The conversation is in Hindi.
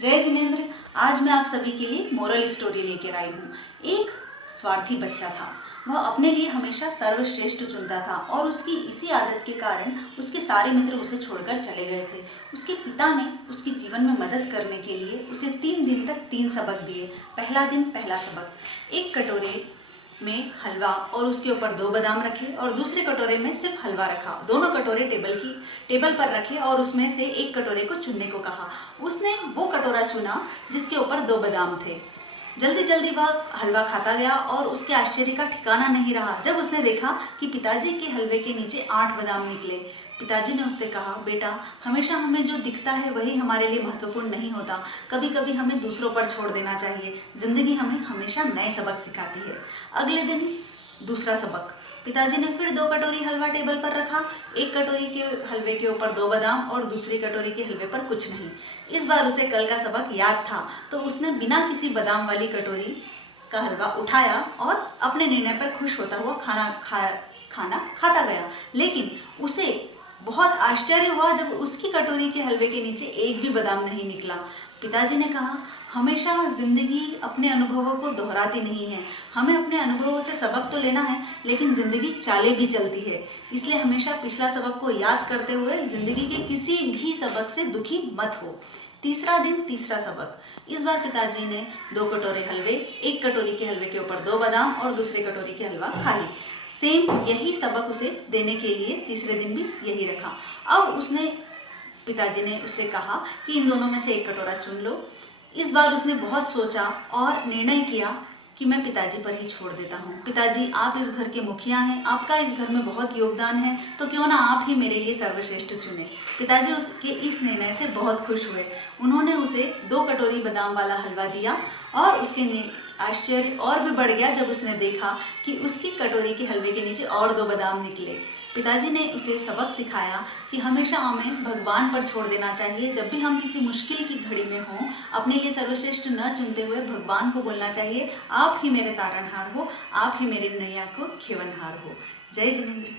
जय जिनेंद्र। आज मैं आप सभी के लिए मोरल स्टोरी लेकर आई हूँ। एक स्वार्थी बच्चा था। वह अपने लिए हमेशा सर्वश्रेष्ठ चुनता था और उसकी इसी आदत के कारण उसके सारे मित्र उसे छोड़कर चले गए थे। उसके पिता ने उसके जीवन में मदद करने के लिए उसे 3 दिन तक 3 सबक दिए। पहला दिन पहला सबक, एक कटोरे में हलवा और उसके ऊपर 2 बादाम रखे और दूसरे कटोरे में सिर्फ हलवा रखा। दोनों कटोरे टेबल पर रखे और उसमें से एक कटोरे को चुनने को कहा। उसने वो कटोरा चुना जिसके ऊपर 2 बादाम थे। जल्दी जल्दी वह हलवा खाता गया और उसके आश्चर्य का ठिकाना नहीं रहा जब उसने देखा कि पिताजी के हलवे के नीचे 8 बादाम निकले। पिताजी ने उससे कहा, बेटा, हमेशा हमें जो दिखता है वही हमारे लिए महत्वपूर्ण नहीं होता। कभी कभी हमें दूसरों पर छोड़ देना चाहिए। जिंदगी हमें हमेशा नए सबक सिखाती है। अगले दिन दूसरा सबक, पिताजी ने फिर 2 कटोरी हलवा टेबल पर रखा। एक कटोरी के हलवे के ऊपर 2 बादाम और दूसरी कटोरी के हलवे पर कुछ नहीं। इस बार उसे कल का सबक याद था तो उसने बिना किसी बादाम वाली कटोरी का हलवा उठाया और अपने निर्णय पर खुश होता हुआ खाना खाता गया। लेकिन उसे बहुत आश्चर्य हुआ जब उसकी कटोरी के हलवे के नीचे एक भी बादाम नहीं निकला। पिताजी ने कहा, हमेशा जिंदगी अपने अनुभवों को दोहराती नहीं है। हमें अपने अनुभवों से सबक तो लेना है, लेकिन जिंदगी चालें भी चलती है। इसलिए हमेशा पिछला सबक को याद करते हुए जिंदगी के किसी भी सबक से दुखी मत हो। तीसरा दिन तीसरा सबक, इस बार पिताजी ने 2 कटोरे हलवे, एक कटोरी के हलवे के ऊपर 2 बादाम और दूसरे कटोरी के हलवा खा ली। सेम यही सबक उसे देने के लिए तीसरे दिन भी यही रखा। अब पिताजी ने उससे कहा कि इन दोनों में से एक कटोरा चुन लो। इस बार उसने बहुत सोचा और निर्णय किया कि मैं पिताजी पर ही छोड़ देता हूँ। पिताजी, आप इस घर के मुखिया हैं, आपका इस घर में बहुत योगदान है, तो क्यों ना आप ही मेरे लिए सर्वश्रेष्ठ चुने। पिताजी उसके इस निर्णय से बहुत खुश हुए। उन्होंने उसे 2 कटोरी बादाम वाला हलवा दिया और उसके आश्चर्य और भी बढ़ गया जब उसने देखा कि उसकी कटोरी के हलवे के नीचे और 2 बादाम निकले। पिताजी ने उसे सबक सिखाया कि हमेशा हमें भगवान पर छोड़ देना चाहिए। जब भी हम किसी मुश्किल की घड़ी में हों, अपने लिए सर्वश्रेष्ठ न चुनते हुए भगवान को बोलना चाहिए, आप ही मेरे तारणहार हो, आप ही मेरे नैया को खेवनहार हो। जय जिनेंद्र।